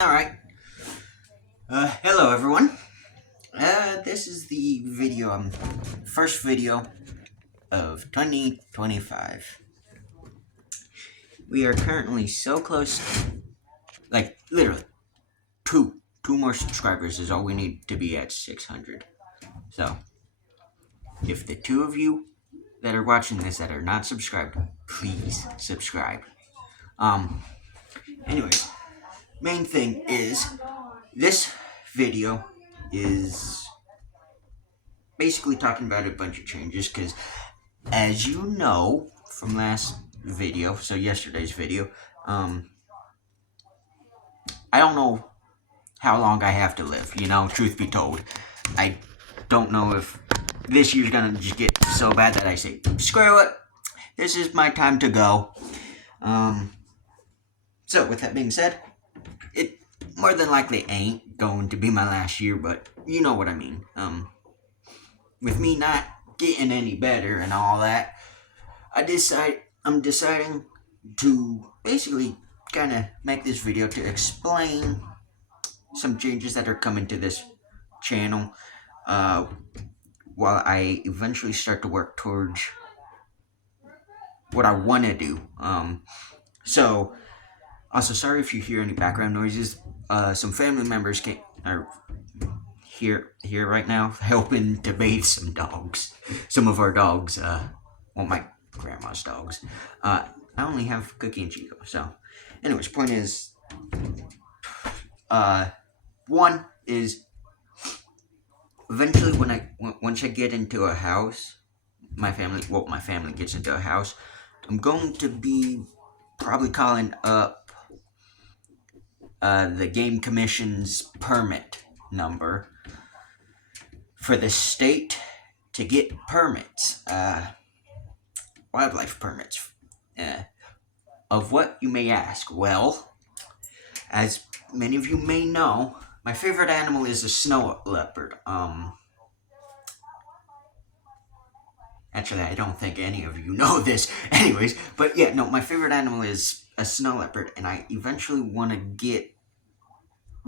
Alright, hello everyone. This is the video, first video of 2025. We are currently so close, like, literally, two more subscribers is all we need to be at 600. So, if the two of you that are watching this that are not subscribed, please subscribe. Um, anyways, main thing is, this video is basically talking about a bunch of changes because, as you know from last video, so yesterday's video, I don't know how long I have to live, truth be told. I don't know if this year's gonna just get so bad that I say, screw it, this is my time to go. So with that being said, it more than likely ain't going to be my last year, but you know what I mean. With me not getting any better and all that, I'm deciding to basically kind of make this video to explain some changes that are coming to this channel while I eventually start to work towards what I want to do. So also sorry if you hear any background noises. Some family members are here right now helping to bathe some dogs. Some of our dogs, my grandma's dogs. I only have Cookie and Chico. So, anyways, point is, one is eventually once I get into a house, my family gets into a house, I'm going to be probably calling up the Game Commission's permit number for the state to get permits, wildlife permits. Of what, you may ask? Well, as many of you may know, my favorite animal is a snow leopard. Actually, I don't think any of you know this. Anyways, but yeah, no, my favorite animal is a snow leopard, and I eventually want to get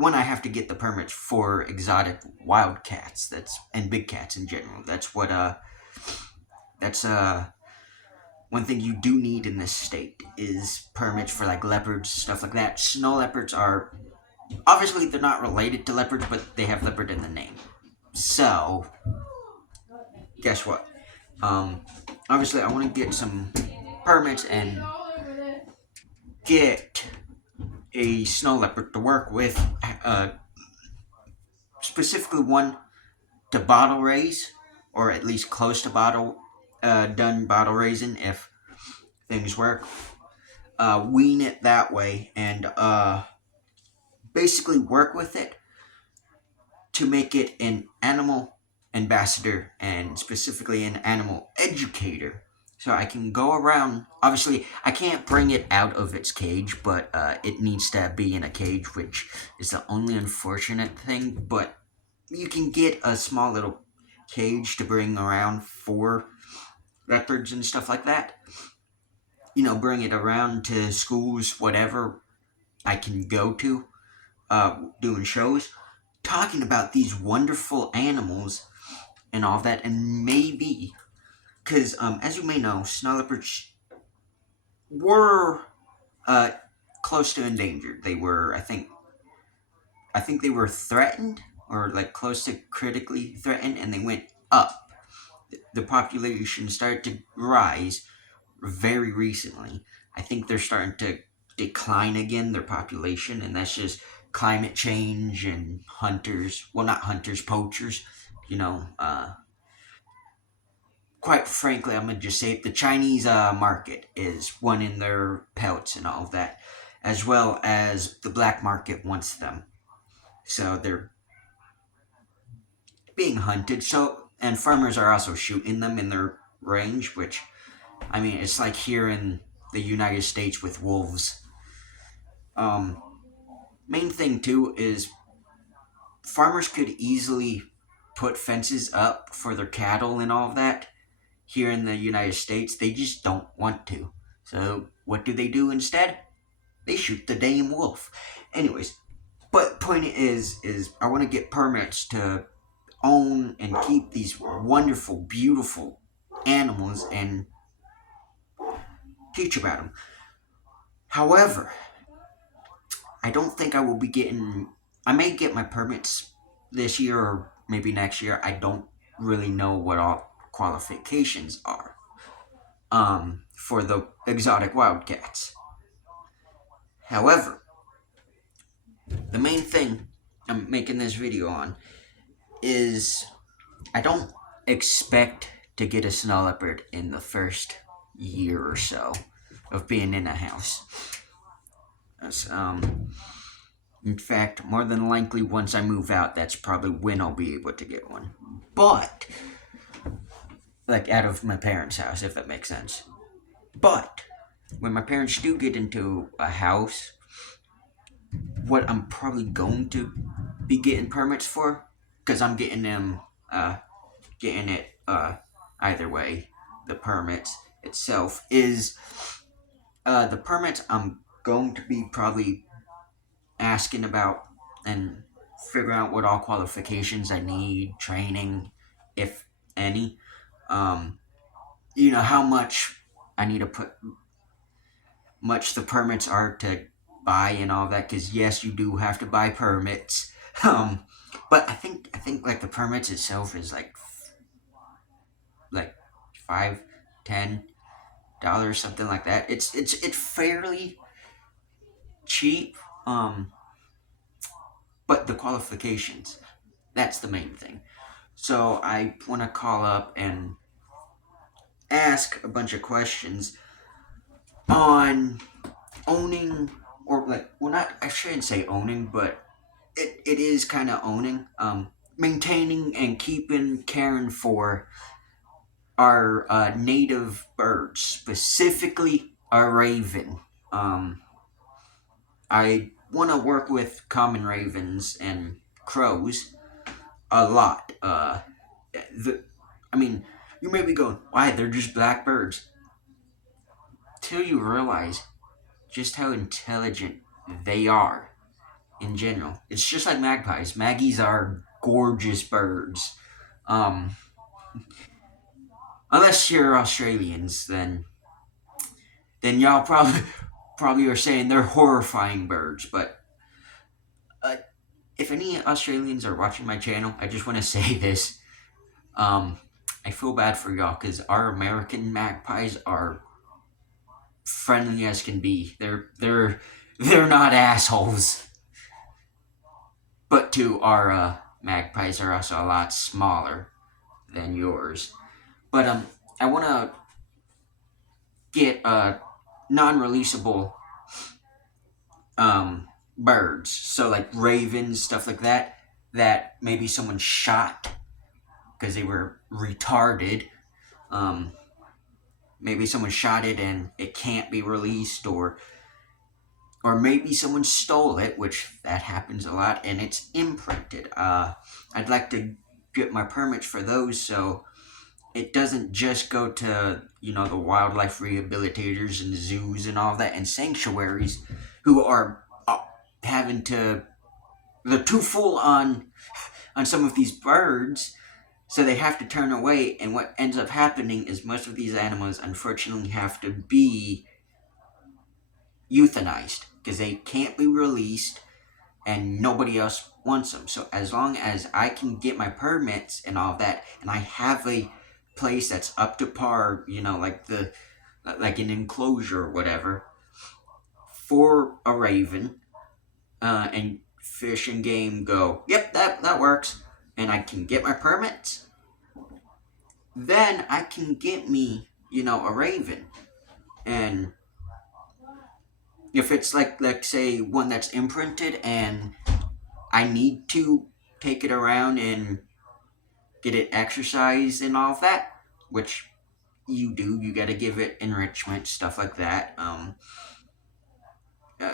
I have to get the permits for exotic wild cats. And big cats in general. That's one thing you do need in this state is permits for like leopards, stuff like that. Snow leopards are obviously they're not related to leopards, but they have leopard in the name. So guess what? Obviously I want to get some permits and get a snow leopard to work with, specifically one to bottle raise, or at least close to done bottle raising if things work. Wean it that way and basically work with it to make it an animal ambassador and specifically an animal educator. So I can go around. Obviously, I can't bring it out of its cage, but it needs to be in a cage, which is the only unfortunate thing. But you can get a small little cage to bring around for leopards and stuff like that. Bring it around to schools, whatever I can go to, doing shows, talking about these wonderful animals and all of that, and maybe, because as you may know, snow leopards were close to endangered. They were, I think they were threatened, or like close to critically threatened, and they went up. The population started to rise very recently. I think they're starting to decline again, their population, and that's just climate change and hunters, well, not hunters, poachers, quite frankly, I'm going to just say it, the Chinese market is wanting their pelts and all of that, as well as the black market wants them. So they're being hunted. And farmers are also shooting them in their range, which, I mean, it's like here in the United States with wolves. Main thing too is farmers could easily put fences up for their cattle and all of that here in the United States. They just don't want to. So what do they do instead? They shoot the damn wolf. Anyways, But point is I want to get permits to own and keep these wonderful, beautiful animals and teach about them. However, I don't think I will be getting. I may get my permits this year or maybe next year. I don't really know what all qualifications are. For the exotic wildcats. However, the main thing I'm making this video on is I don't expect to get a snow leopard in the first year or so of being in a house. In fact, more than likely, once I move out, that's probably when I'll be able to get one. But, like, out of my parents' house, if that makes sense. But, when my parents do get into a house, what I'm probably going to be getting permits for, because I'm getting them, getting it, either way, the permits itself, is, the permits I'm going to be probably asking about and figuring out what all qualifications I need, training, if any. How much I need to put, much the permits are to buy and all that. Because yes, you do have to buy permits. But I think like the permits itself is like $5, $10, something like that. It's fairly cheap. But the qualifications, that's the main thing. So I want to call up and ask a bunch of questions on owning, or I shouldn't say owning, but it is kind of owning, maintaining and caring for our native birds, specifically our raven. I want to work with common ravens and crows a lot. You may be going, why? They're just black birds. Till you realize just how intelligent they are in general. It's just like magpies. Maggies are gorgeous birds. Unless you're Australians, then y'all probably are saying they're horrifying birds. But if any Australians are watching my channel, I just want to say this. I feel bad for y'all because our American magpies are friendly as can be. They're not assholes. But our magpies are also a lot smaller than yours. But I want to get non-releasable birds. So like ravens, stuff like that. That maybe someone shot because they were retarded. Maybe someone shot it and it can't be released, or maybe someone stole it, which that happens a lot, and it's imprinted. I'd like to get my permits for those so it doesn't just go to, the wildlife rehabilitators and zoos and all that and sanctuaries who are having to, they're too full on some of these birds, so they have to turn away, and what ends up happening is most of these animals unfortunately have to be euthanized because they can't be released and nobody else wants them. So as long as I can get my permits and all that, and I have a place that's up to par, like an enclosure or whatever for a raven, and Fish and Game go, yep, that works, and I can get my permits, then I can get me, a raven. And if it's like say one that's imprinted and I need to take it around and get it exercised and all of that, which you gotta give it enrichment, stuff like that.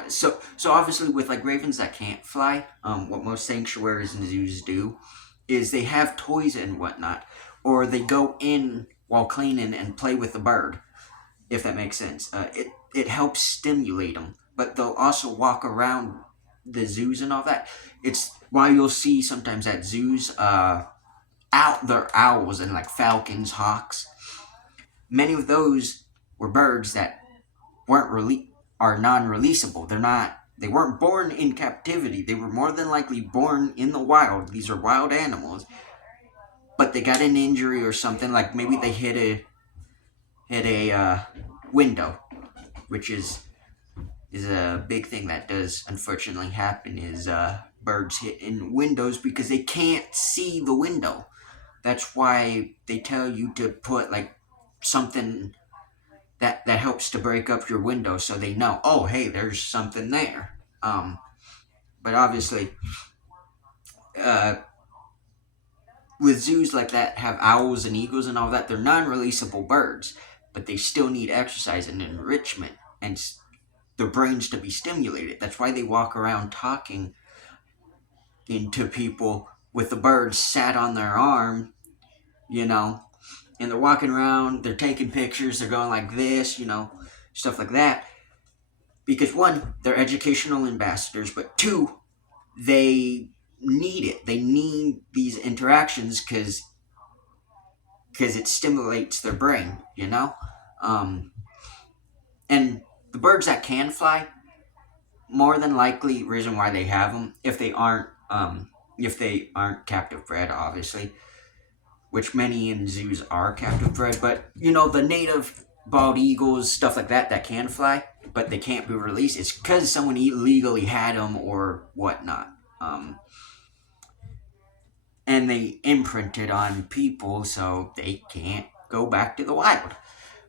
So obviously with like ravens that can't fly, what most sanctuaries and zoos do is they have toys and whatnot, or they go in while cleaning and play with the bird, if that makes sense. It helps stimulate them, but they'll also walk around the zoos and all that. It's why you'll see sometimes at zoos, out there owls and like falcons, hawks. Many of those were birds that weren't are non-releasable. They weren't born in captivity. They were more than likely born in the wild. These are wild animals, but they got an injury or something. Like maybe they hit a window, which is a big thing that does unfortunately happen. Is birds hitting windows because they can't see the window. That's why they tell you to put like something that helps to break up your window, so they know, oh hey, there's something there. But obviously, uh, with zoos like that have owls and eagles and all that, they're non-releasable birds, but they still need exercise and enrichment and their brains to be stimulated. That's why they walk around talking into people with the birds sat on their arm, you know, and they're walking around, they're taking pictures, they're going like this, stuff like that. Because one, they're educational ambassadors, but two, they need it. They need these interactions because it stimulates their brain, And the birds that can fly, more than likely, reason why they have them, if they aren't captive bred, obviously, which many in zoos are captive bred, but the native bald eagles, stuff like that can fly, but they can't be released. It's because someone illegally had them or whatnot, and they imprinted on people, so they can't go back to the wild.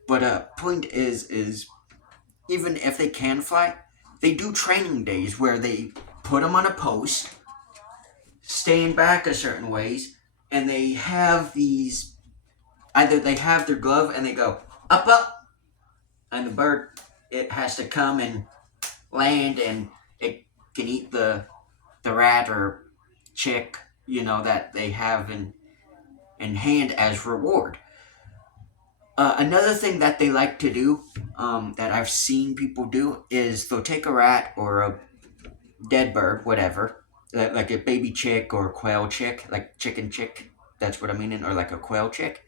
But point is even if they can fly, they do training days where they put them on a post, staying back a certain ways, and they have these. Either they have their glove and they go up, and the bird, it has to come and land, and it can eat the rat or chick, that they have in hand as reward. Another thing that they like to do, that I've seen people do, is they'll take a rat or a dead bird, whatever, like a baby chick or a quail chick, like chicken chick, that's what I mean, or like a quail chick.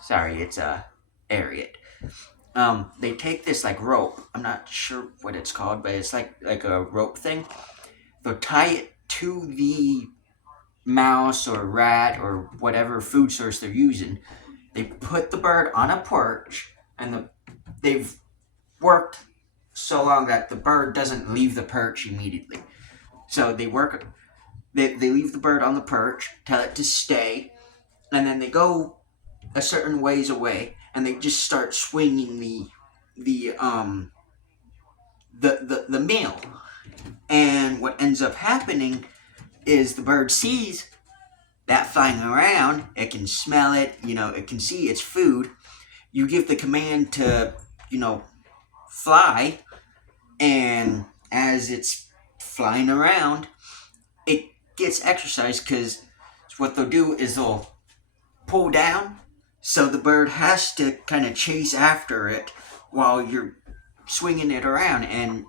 Sorry, it's a Ariat. They take this like rope. I'm not sure what it's called, but it's like a rope thing. They'll tie it to the mouse or rat or whatever food source they're using. They put the bird on a perch, and they've worked so long that the bird doesn't leave the perch immediately. So they leave the bird on the perch, tell it to stay, and then they go a certain ways away, and they just start swinging the meal. And what ends up happening is the bird sees that flying around. It can smell it, it can see its food. You give the command to, fly, and as it's flying around, it gets exercise, because what they'll do is they'll pull down, so the bird has to kind of chase after it while you're swinging it around, and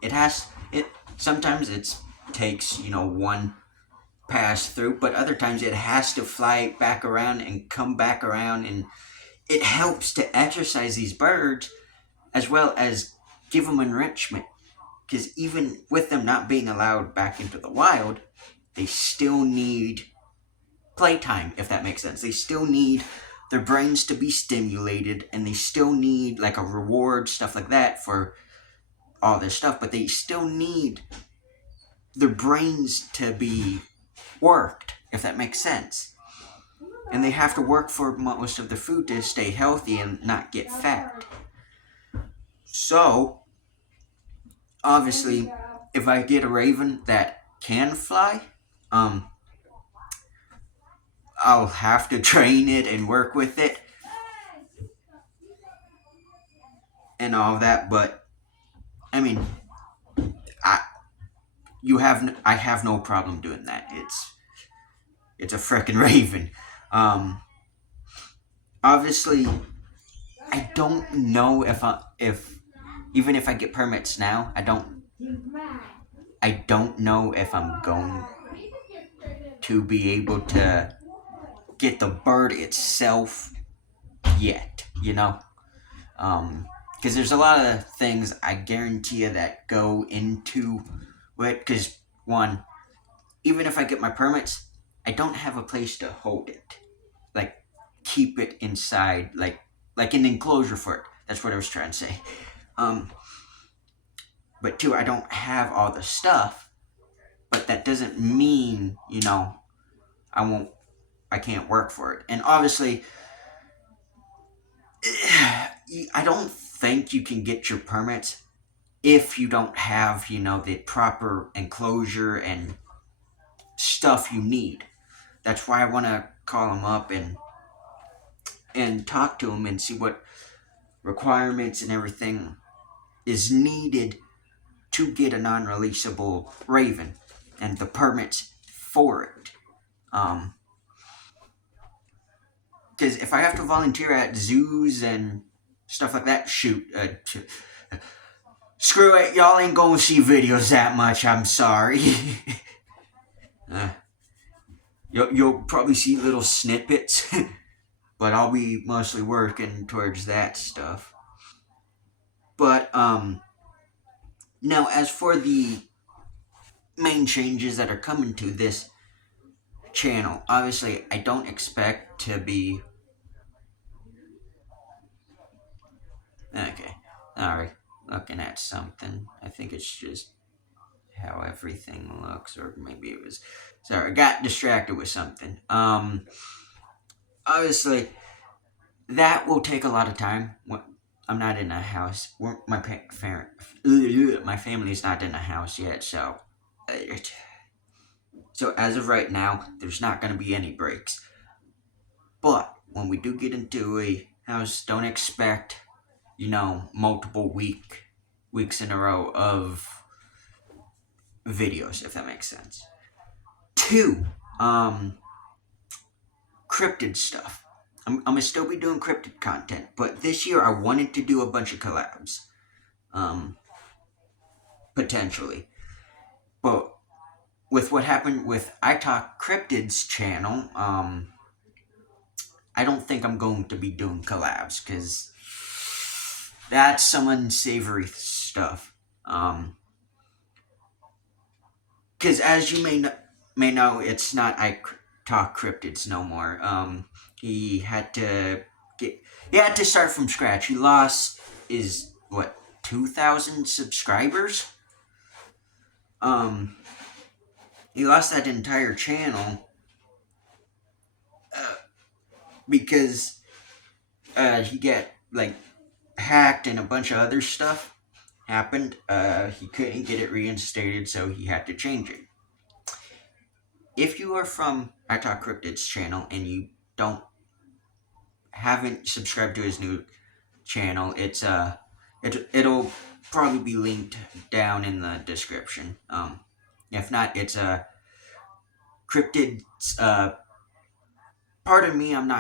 sometimes it takes one pass through, but other times it has to fly back around and come back around, and it helps to exercise these birds as well as give them enrichment, because even with them not being allowed back into the wild, they still need playtime, if that makes sense. They still need their brains to be stimulated, and they still need like a reward, stuff like that, for all this stuff, but they still need their brains to be worked, if that makes sense. And they have to work for most of the food to stay healthy and not get fat. So, obviously, if I get a raven that can fly, I'll have to train it and work with it and all that, but I mean, I have no problem doing that. It's a frickin' raven. Obviously, I don't know if even if I get permits now, I don't I don't know if I'm going to be able to get the bird itself yet, you know? Because there's a lot of things I guarantee you that go into it. Because, one, even if I get my permits, I don't have a place to hold it. Like, keep it inside, like an enclosure for it. That's what I was trying to say. Um, but two, I don't have all the stuff, but that doesn't mean, I won't, I can't work for it. And obviously, I don't think you can get your permits if you don't have, the proper enclosure and stuff you need. That's why I want to call them up and talk to them and see what requirements and everything is needed to get a non-releasable raven and the permits for it. Because if I have to volunteer at zoos and stuff like that, shoot, screw it, y'all ain't gonna see videos that much. I'm sorry. uh, you'll probably see little snippets, but I'll be mostly working towards that stuff. But now as for the main changes that are coming to this channel, obviously I don't expect to be okay. Alright, looking at something. I think it's just how everything looks, or maybe it was. Sorry, I got distracted with something. Obviously, that will take a lot of time. I'm not in a house. My family's not in a house yet, so. So as of right now, there's not going to be any breaks. But when we do get into a house, don't expect, multiple weeks in a row of videos, if that makes sense. Two, cryptid stuff. I'm gonna still be doing cryptid content, but this year I wanted to do a bunch of collabs, potentially. But with what happened with TALK CRYPTIDS channel, I don't think I'm going to be doing collabs because that's some unsavory stuff. Because as you may know, it's not TALK CRYPTIDS no more. He had to start from scratch. He lost 2,000 subscribers. He lost that entire channel because he got hacked and a bunch of other stuff happened. He couldn't get it reinstated, so he had to change it. If you are from TALK CRYPTIDS channel and you haven't subscribed to his new channel, it'll probably be linked down in the description. If not, it's cryptids. Pardon me, I'm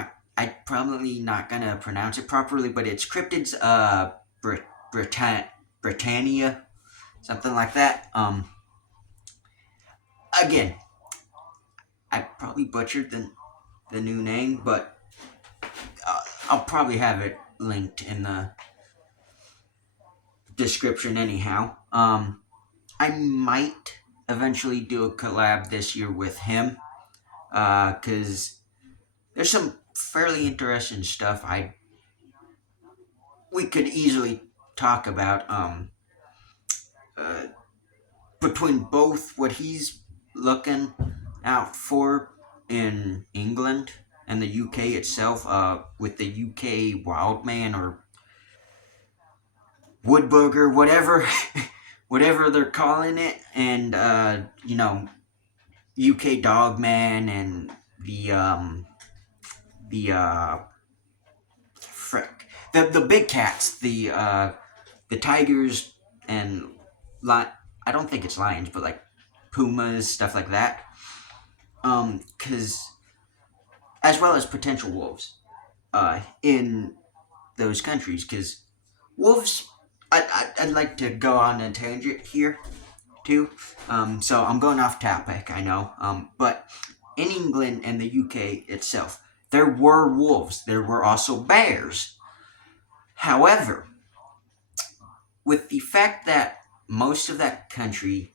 probably not gonna pronounce it properly, but it's cryptids. Britannia, something like that. Again, I probably butchered the new name, but I'll probably have it linked in the description anyhow. I might eventually do a collab this year with him, because there's some fairly interesting stuff we could easily talk about, between both what he's looking out for in England and the UK itself, with the UK Wildman or Woodbooger, whatever they're calling it, and UK Dogman and the big cats, the tigers and I don't think it's lions, but like pumas, stuff like that. Because as well as potential wolves, in those countries, because wolves. I'd like to go on a tangent here too. So I'm going off topic, I know. But in England and the UK itself, there were wolves. There were also bears. However, with the fact that most of that country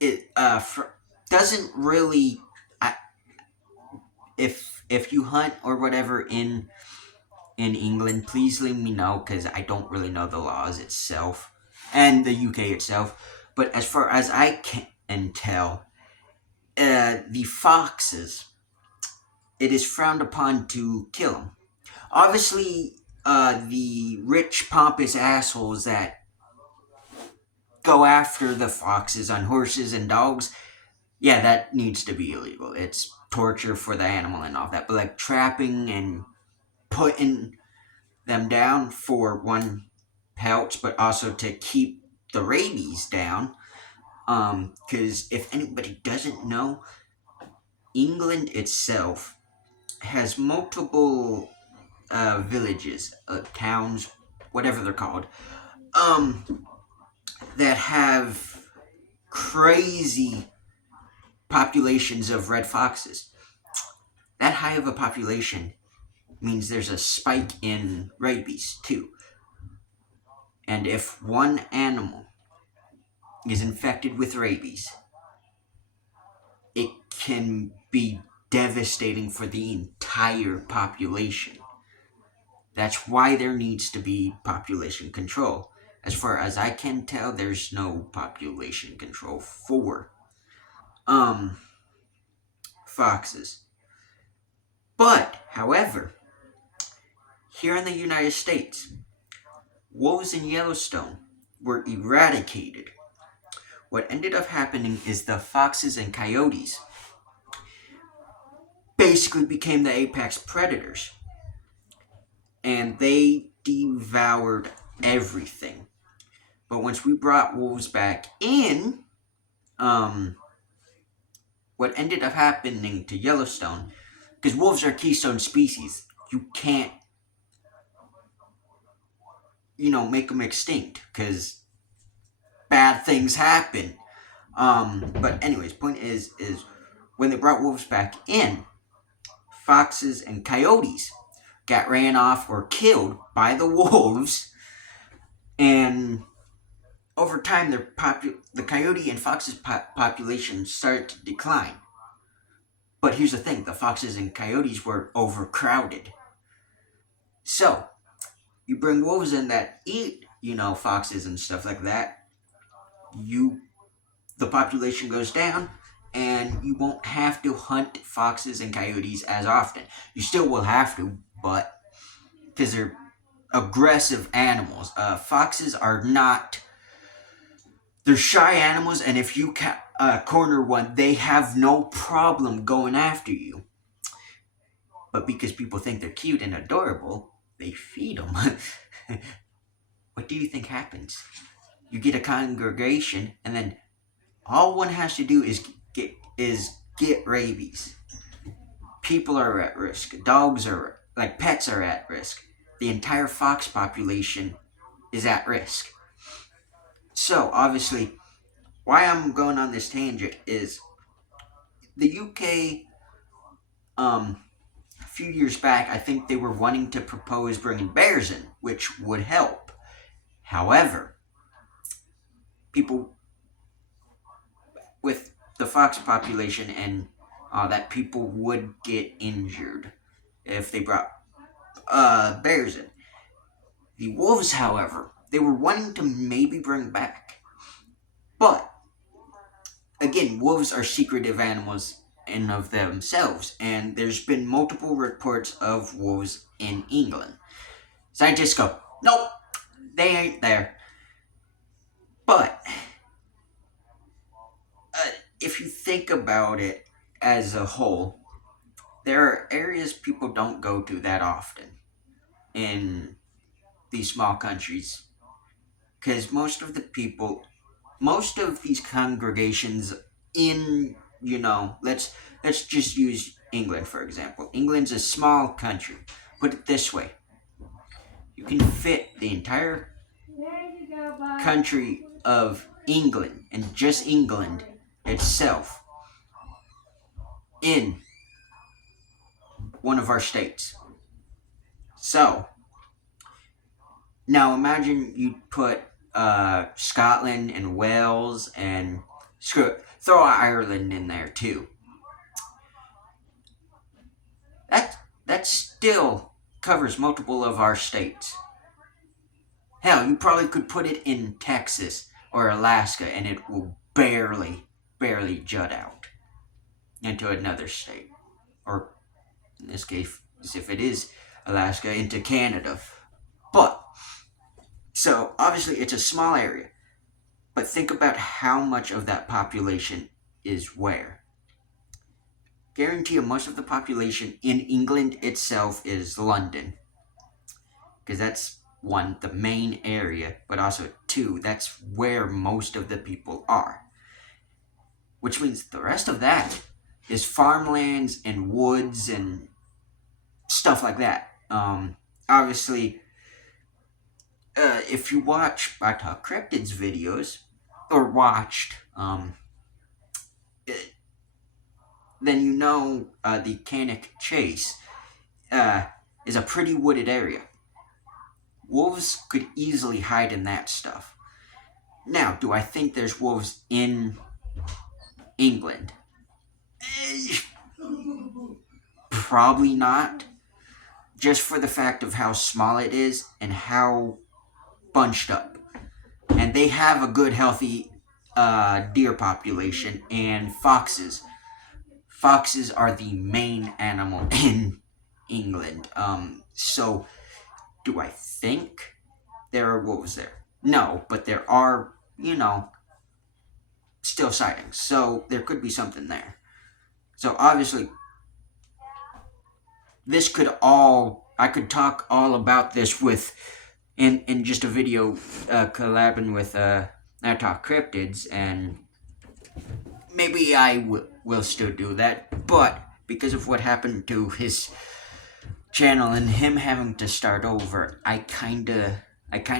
it doesn't really, I, if you hunt or whatever in England, please let me know because I don't really know the laws itself and the UK itself. But as far as I can tell, the foxes, it is frowned upon to kill them. Obviously, the rich, pompous assholes that go after the foxes on horses and dogs, yeah, that needs to be illegal. It's torture for the animal and all that. But like trapping and putting them down for one pelts, but also to keep the rabies down. Because if anybody doesn't know, England itself has multiple villages, towns, whatever they're called, that have crazy populations of red foxes. That high of a population means there's a spike in rabies too. And if one animal is infected with rabies, it can be devastating for the entire population. That's why there needs to be population control. As far as I can tell, there's no population control for um foxes. But, however, here in the United States, wolves in Yellowstone were eradicated. What ended up happening is the foxes and coyotes basically became the apex predators, and they devoured everything. But once we brought wolves back in, um, what ended up happening to Yellowstone, because wolves are keystone species, you can't, make them extinct, because bad things happen. But anyways, point is when they brought wolves back in, foxes and coyotes got ran off or killed by the wolves, and over time, the coyote and foxes population started to decline. But here's the thing: the foxes and coyotes were overcrowded. So you bring wolves in that eat, foxes and stuff like that. The population goes down, and you won't have to hunt foxes and coyotes as often. You still will have to, but because they're aggressive animals. Foxes are not. They're shy animals, and if you corner one, they have no problem going after you. But because people think they're cute and adorable, they feed them. What do you think happens? You get a congregation, and then all one has to do is get rabies. People are at risk. Dogs are like pets are at risk. The entire fox population is at risk. So obviously, why I'm going on this tangent is the UK. A few years back, I think they were wanting to propose bringing bears in, which would help. However, people with the fox population and that people would get injured if they brought bears in. The wolves, however, they were wanting to maybe bring back. But, again, wolves are secretive animals in of themselves, and there's been multiple reports of wolves in England. Scientists go, nope, they ain't there. But, if you think about it as a whole, there are areas people don't go to that often in these small countries. Because most of these congregations in, let's just use England for example. England's a small country. Put it this way: you can fit the entire country of England, and just England itself, in one of our states. So, now imagine you put Scotland and Wales and throw Ireland in there too. That still covers multiple of our states. Hell, you probably could put it in Texas or Alaska and it will barely jut out into another state. Or in this case, if it is Alaska, into Canada. But, so obviously it's a small area. But think about how much of that population is where. Guarantee you most of the population in England itself is London. Because that's, one, the main area, but also two, that's where most of the people are. Which means the rest of that is farmlands and woods and stuff like that. Obviously, if you watch TALK CRYPTIDS videos, or watched, then you know the Cannock Chase is a pretty wooded area. Wolves could easily hide in that stuff. Now, do I think there's wolves in England? Probably not. Just for the fact of how small it is and how bunched up. And they have a good, healthy deer population and foxes. Foxes are the main animal in England. So, do I think there are wolves there? No, but there are, still sightings. So, there could be something there. So, obviously, I could talk all about this in just a video collabing with TALK CRYPTIDS, and maybe I will still do that, but because of what happened to his channel and him having to start over, I kinda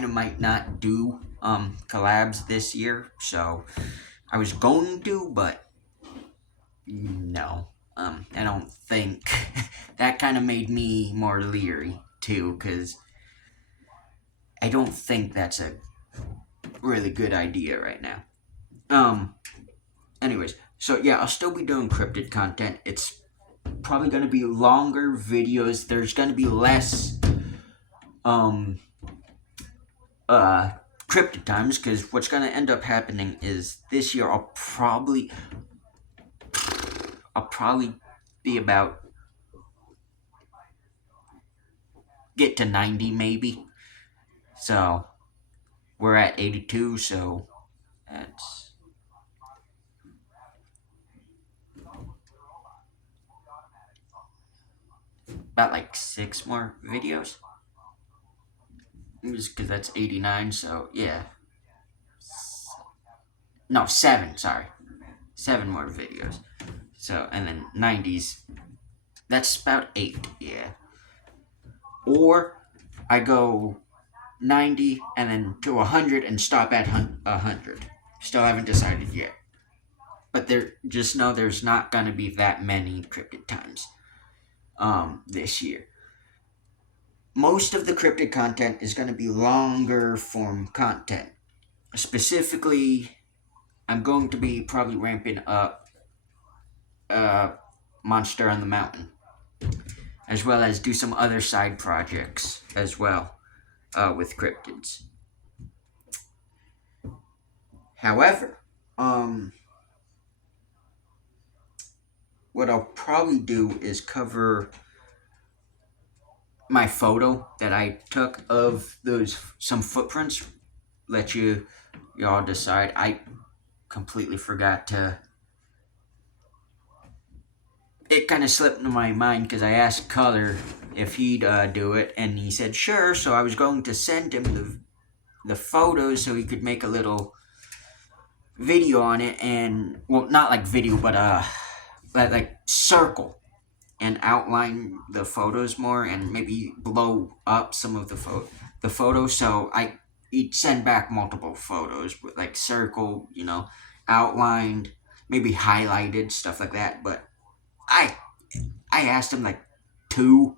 might not do collabs this year. So I was going to, but no. I don't think that kind of made me more leery too, because I don't think that's a really good idea right now. Anyways, so yeah, I'll still be doing cryptid content. It's probably going to be longer videos. There's going to be less cryptid times, because what's going to end up happening is this year I'll probably be about get to 90 maybe. So we're at 82, so that's about like 6 more videos. Just because that's 89, so yeah. No, 7, sorry. 7 more videos. So, and then 90s. That's about 8, yeah. Or I go 90 and then to 100 and stop at 100. Still haven't decided yet. But just know there's not going to be that many cryptid times this year. Most of the cryptid content is going to be longer form content. Specifically, I'm going to be probably ramping up Monster on the Mountain, as well as do some other side projects as well with cryptids. However, what I'll probably do is cover my photo that I took of some footprints. Let y'all decide. I completely forgot to. It kind of slipped into my mind because I asked Color if he'd do it, and he said sure. So I was going to send him the photos so he could make a little video on it, and well, not like video, but like circle and outline the photos more, and maybe blow up some of the photos. So I he'd send back multiple photos with like circled, outlined, maybe highlighted, stuff like that. But I I asked him like two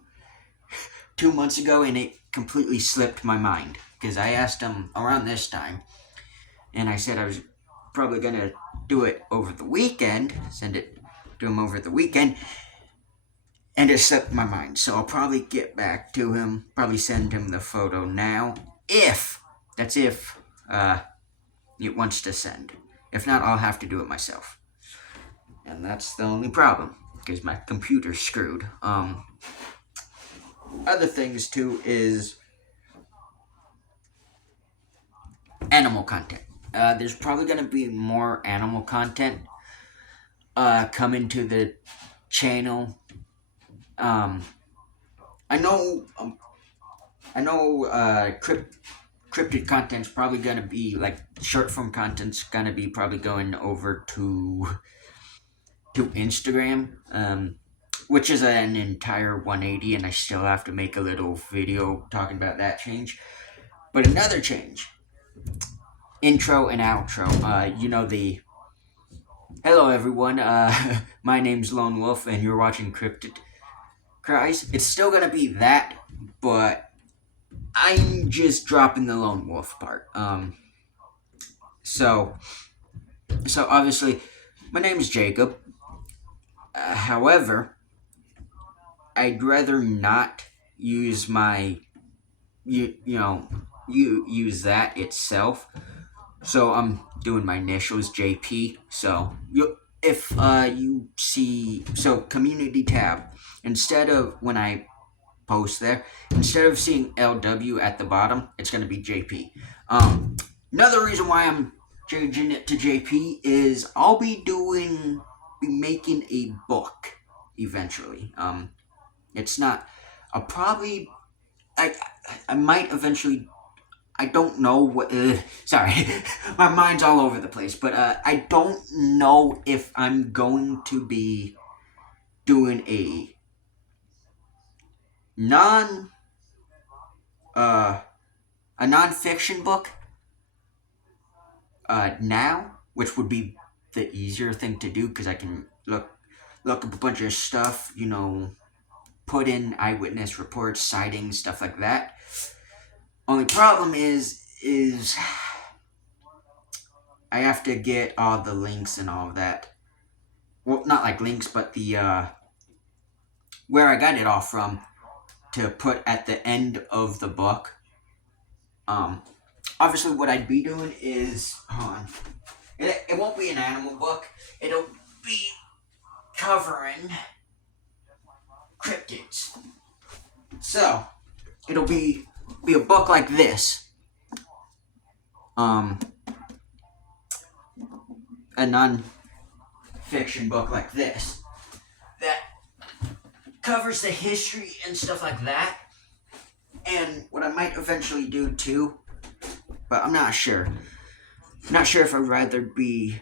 2 months ago, and it completely slipped my mind because I asked him around this time, and I said I was probably gonna do it over the weekend, send it to him over the weekend, and it slipped my mind. So I'll probably get back to him, probably send him the photo now, if it wants to send. If not, I'll have to do it myself, and that's the only problem because my computer's screwed. Other things too is animal content. There's probably going to be more animal content coming to the channel. Um, I know. Cryptid content's probably going to be like short form content's going to be probably going over to Instagram. Which is an entire 180, and I still have to make a little video talking about that change. But another change, intro and outro. Hello everyone. My name's Lone Wolf, and you're watching Cryptid Cries. It's still gonna be that, but I'm just dropping the Lone Wolf part. So obviously, my name is Jacob. However, I'd rather not use use that itself. So I'm doing my initials JP. So if you see community tab, instead of when I post there, instead of seeing LW at the bottom, it's gonna be JP. Another reason why I'm changing it to JP is I'll be making a book eventually. It's not. I'll probably. I might eventually. I don't know what. Sorry, my mind's all over the place. But I don't know if I'm going to be doing a non uh a nonfiction book now, which would be the easier thing to do because I can look up a bunch of stuff, put in eyewitness reports, sightings, stuff like that. Only problem is I have to get all the links and all of that. Well, not like links, but the where I got it all from to put at the end of the book. Obviously, what I'd be doing is, hold on, it won't be an animal book. It'll be covering cryptids. So it'll be a book like this. A non-fiction book like this that covers the history and stuff like that. And what I might eventually do too, but I'm not sure. I'm not sure if I'd rather be.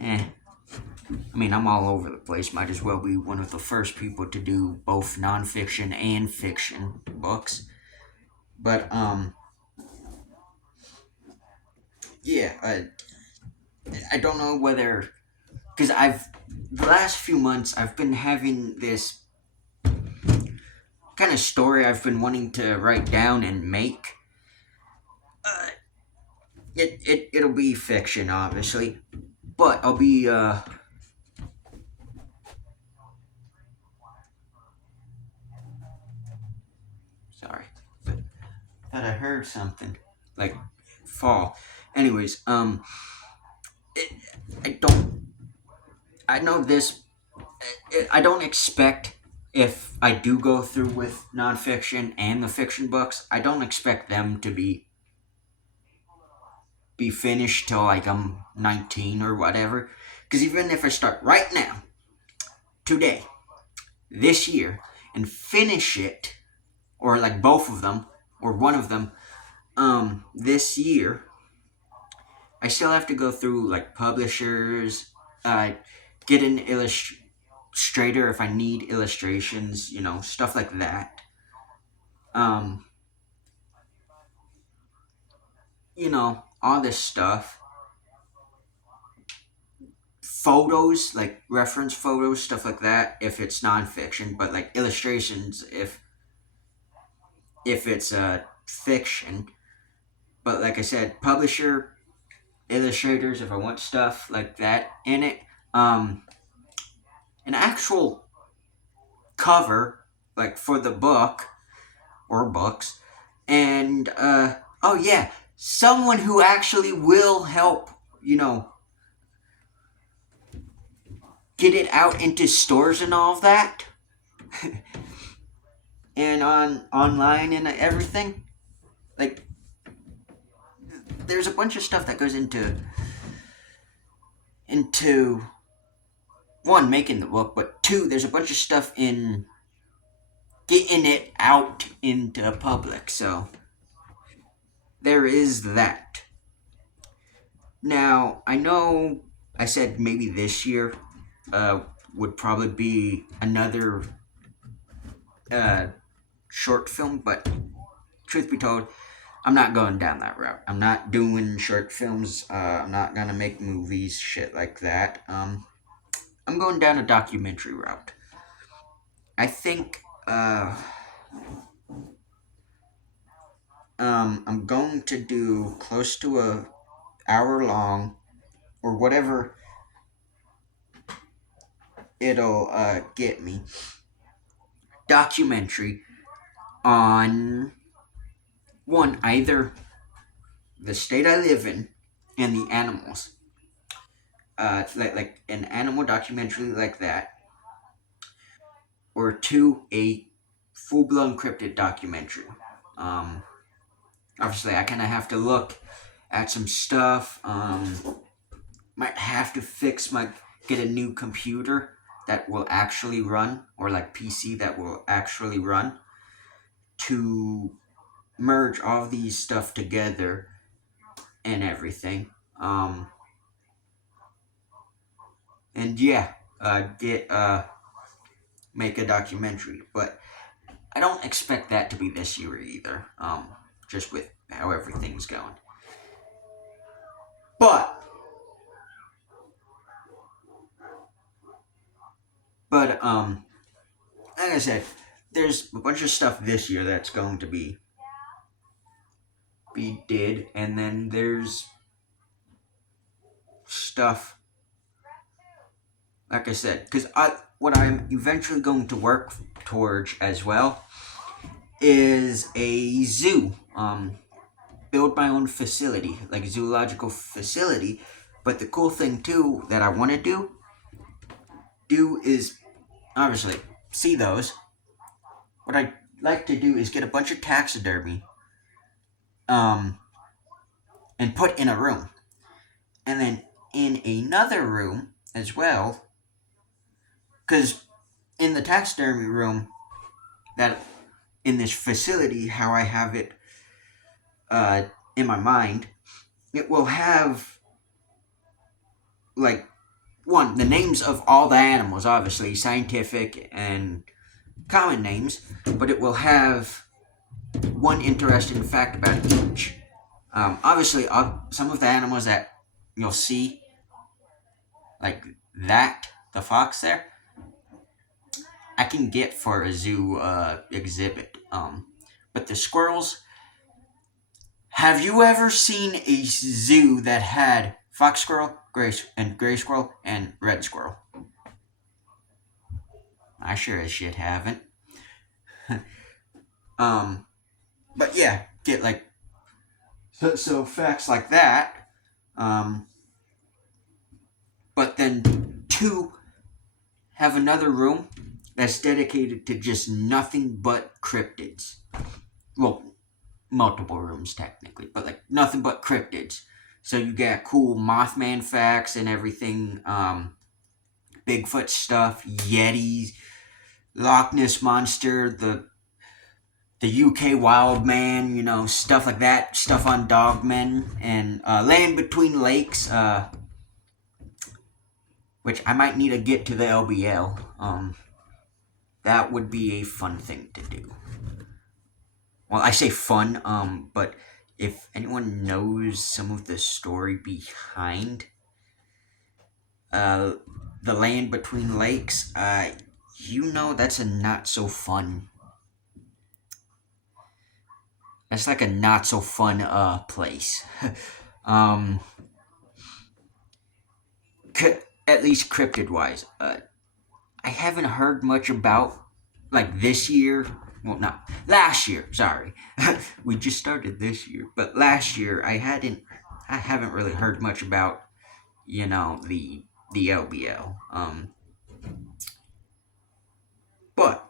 I mean, I'm all over the place. Might as well be one of the first people to do both nonfiction and fiction books. But yeah, I don't know whether, because the last few months I've been having this kind of story I've been wanting to write down and make. It'll be fiction, obviously, but I'll be sorry, but thought I heard something like fall. Anyways, I don't. I know this. I don't expect, if I do go through with nonfiction and the fiction books, I don't expect them to be finished till like I'm 19 or whatever. Because even if I start right now, today, this year, and finish it, or like both of them, or one of them, this year, I still have to go through like publishers, get an illustrator if I need illustrations, stuff like that. Um, all this stuff. Photos, like reference photos, stuff like that, if it's nonfiction, but like illustrations, if it's fiction. But like I said, publisher, illustrators, if I want stuff like that in it. An actual cover, like for the book or books, and oh yeah, someone who actually will help, get it out into stores and all of that, and online and everything. Like, there's a bunch of stuff that goes into one, making the book, but two, there's a bunch of stuff in getting it out into public. So there is that. Now, I know I said maybe this year would probably be another short film, but truth be told, I'm not going down that route. I'm not doing short films. I'm not gonna make movies, shit like that. I'm going down a documentary route. I think I'm going to do close to a hour long, or whatever it'll get me, documentary on one, either the state I live in and the animals. Like an animal documentary like that, or two, a full-blown cryptid documentary. Obviously, I kind of have to look at some stuff. Might have to get a new computer that will actually run, or like PC that will actually run, to merge all of these stuff together and everything. And yeah, make a documentary, but I don't expect that to be this year either. Just with how everything's going. But like I said, there's a bunch of stuff this year that's going to be did, and then there's stuff, like I said, because what I'm eventually going to work towards as well is a zoo. Build my own facility, like zoological facility. But the cool thing too that I want to do is obviously see those. What I'd like to do is get a bunch of taxidermy, and put in a room, and then in another room as well, because in the taxidermy room, that in this facility, how I have it in my mind, it will have, like, one, the names of all the animals, obviously scientific and common names, but it will have one interesting fact about each. Obviously, some of the animals that you'll see, like that, the fox there, I can get for a zoo exhibit. But the squirrels, have you ever seen a zoo that had fox squirrel, gray squirrel, and red squirrel? I sure as shit haven't. But yeah, get like so facts like that. But then two, have another room that's dedicated to just nothing but cryptids. Well, multiple rooms technically, but like nothing but cryptids. So you get cool Mothman facts and everything, Bigfoot stuff, Yetis, Loch Ness Monster, the UK Wild Man, stuff like that, stuff on Dogmen, and Land Between Lakes, which I might need to get to the LBL. That would be a fun thing to do. Well, I say fun, but if anyone knows some of the story behind uh, the land between lakes, that's a not so fun. That's like a not so fun place. um, at least cryptid wise, I haven't heard much about like this year. Well, not last year. Sorry, we just started this year, but last year I haven't really heard much about the LBL. But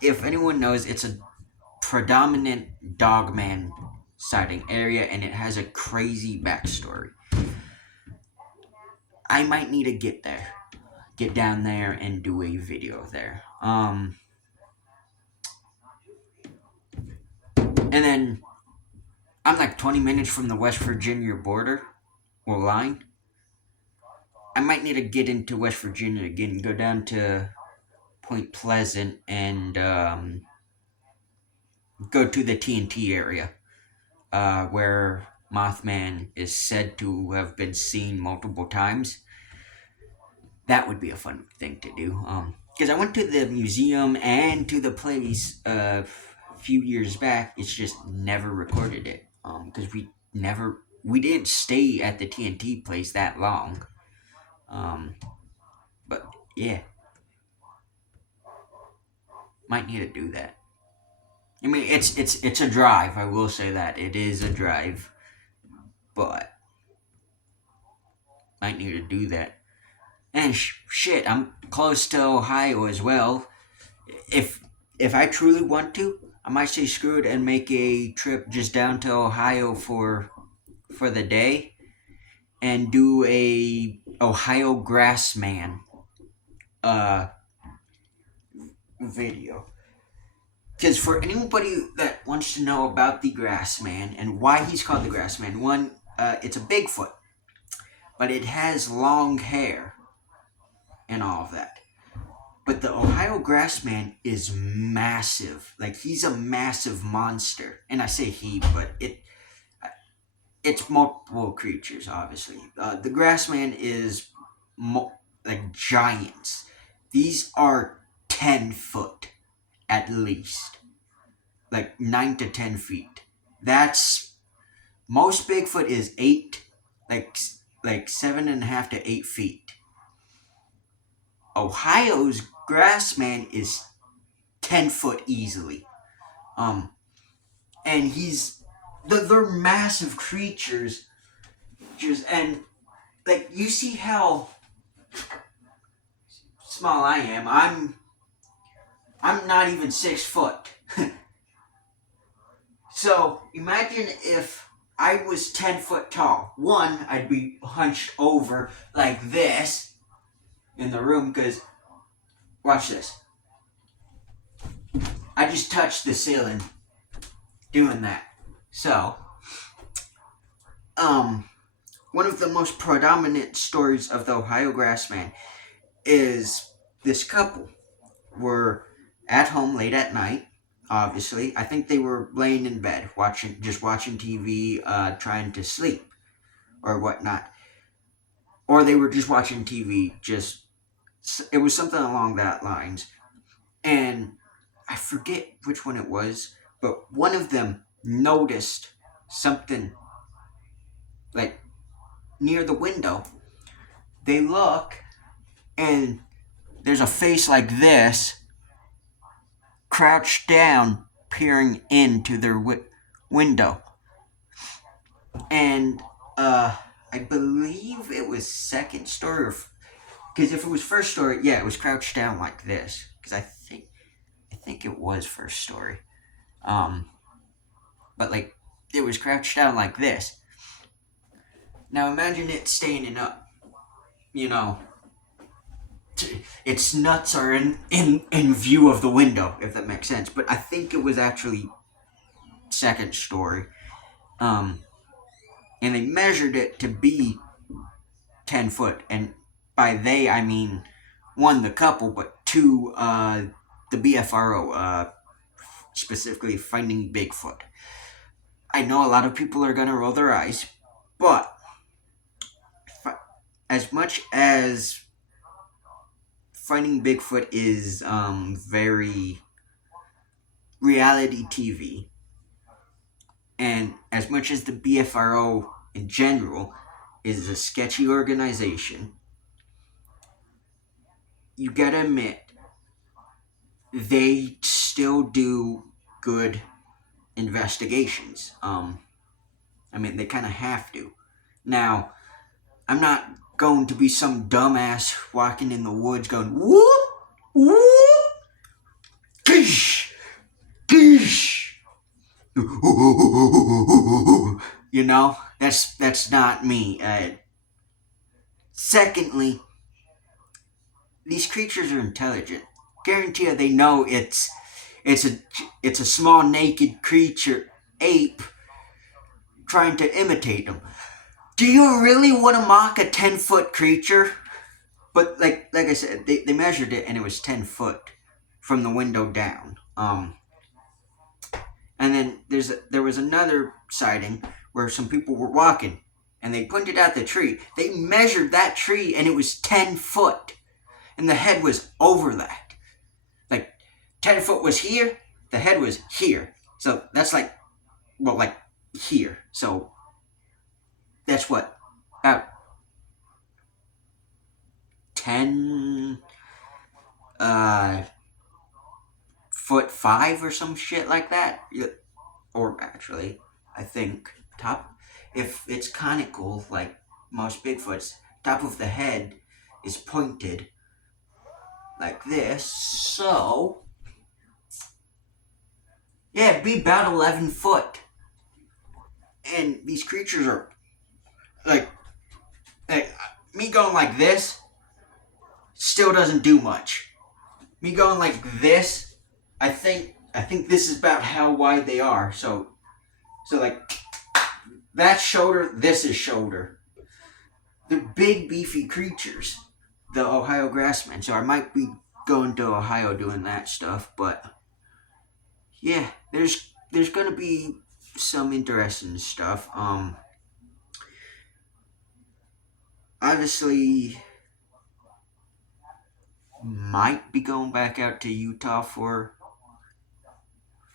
if anyone knows, it's a predominant dogman sighting area, and it has a crazy backstory. I might need to get down there, and do a video there. And then I'm like 20 minutes from the West Virginia border or line. I might need to get into West Virginia again, go down to Point Pleasant, and go to the TNT area, where Mothman is said to have been seen multiple times. That would be a fun thing to do. Because I went to the museum and to the place a few years back. It's just never recorded it. Because we didn't stay at the TNT place that long. But yeah, might need to do that. I mean, it's a drive. I will say that it is a drive, but might need to do that. And shit, I'm close to Ohio as well. If I truly want to, I might say screw it and make a trip just down to Ohio for the day, and do a Ohio Grassman video. Because for anybody that wants to know about the Grassman and why he's called the Grassman, one, it's a Bigfoot, but it has long hair and all of that. But the Ohio Grassman is massive. Like, he's a massive monster. And I say he, but it's multiple creatures, obviously. The Grassman is like giants. These are 10 foot at least. Like 9 to 10 feet. That's, most Bigfoot is 8, like 7.5 to 8 feet. Ohio's Grassman is 10 foot easily. And they're massive creatures. And like, you see how small I am. I'm not even 6 foot. So imagine if I was 10 foot tall. One, I'd be hunched over like this in the room, because watch this. I just touched the ceiling doing that. So, one of the most predominant stories of the Ohio Grassman is this couple were at home late at night. Obviously, I think they were laying in bed watching TV, trying to sleep or whatnot, or they were just watching TV. It was something along that lines, and I forget which one it was, but one of them noticed something like near the window. They look, and there's a face like this, crouched down, peering into their window. And I believe it was second story, because if it was first story, yeah, it was crouched down like this. Because I think it was first story. But like, it was crouched down like this. Now imagine it standing up. Its nuts are in view of the window, if that makes sense. But I think it was actually second story. And they measured it to be 10 foot. And by they, I mean, one, the couple, but two, the BFRO, specifically Finding Bigfoot. I know a lot of people are gonna roll their eyes, but as much as Finding Bigfoot is very reality TV, and as much as the BFRO in general is a sketchy organization, you gotta admit they still do good investigations. I mean, they kind of have to. Now, I'm not going to be some dumbass walking in the woods going whoop whoop, gish, gish. You know, that's not me. Secondly, these creatures are intelligent. Guarantee you, they know it's a small naked creature, ape, trying to imitate them. Do you really want to mock a 10-foot creature? But like I said, they measured it and it was 10 foot from the window down. And then there was another sighting where some people were walking and they pointed out the tree. They measured that tree and it was 10 foot. And the head was over that. Like 10 foot was here, the head was here. So that's like here. So that's what, about 10 foot 5 or some shit like that. Or actually, I think if it's conical like most Bigfoots, top of the head is pointed like this. So yeah, it'd be about 11 foot. And these creatures are like me going like this still doesn't do much. Me going like this, I think this is about how wide they are. So like that's shoulder, this is shoulder. They're big, beefy creatures, the Ohio grassmen. So I might be going to Ohio doing that stuff, but yeah, there's gonna be some interesting stuff. Obviously, might be going back out to Utah for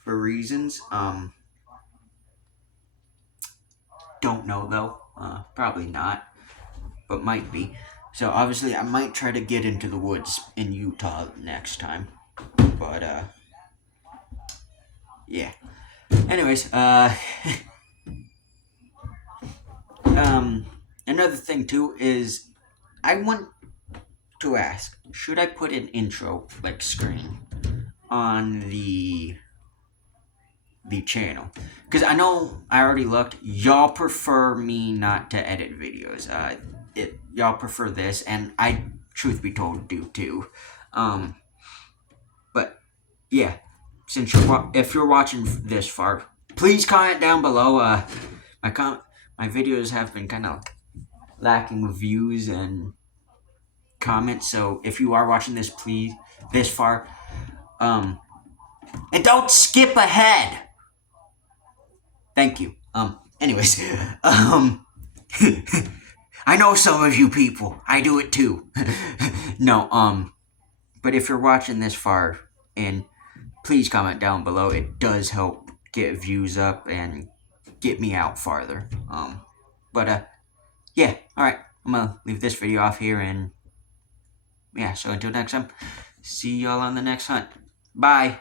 reasons. Don't know though. Probably not, but might be. So obviously, I might try to get into the woods in Utah next time. But yeah. Anyways, another thing too is I want to ask, should I put an intro like screen on the channel? Because I know I already looked. Y'all prefer me not to edit videos. Y'all prefer this, and I, truth be told, do too. But yeah, since if you're watching this far, please comment down below. My videos have been kind of lacking views and comments, so if you are watching this, please, this far, and don't skip ahead. Thank you. Anyways, I know some of you people. I do it too. No, but if you're watching this far, and please comment down below. It does help get views up and get me out farther. Yeah, alright. I'm gonna leave this video off here, and yeah, so until next time, see y'all on the next hunt. Bye.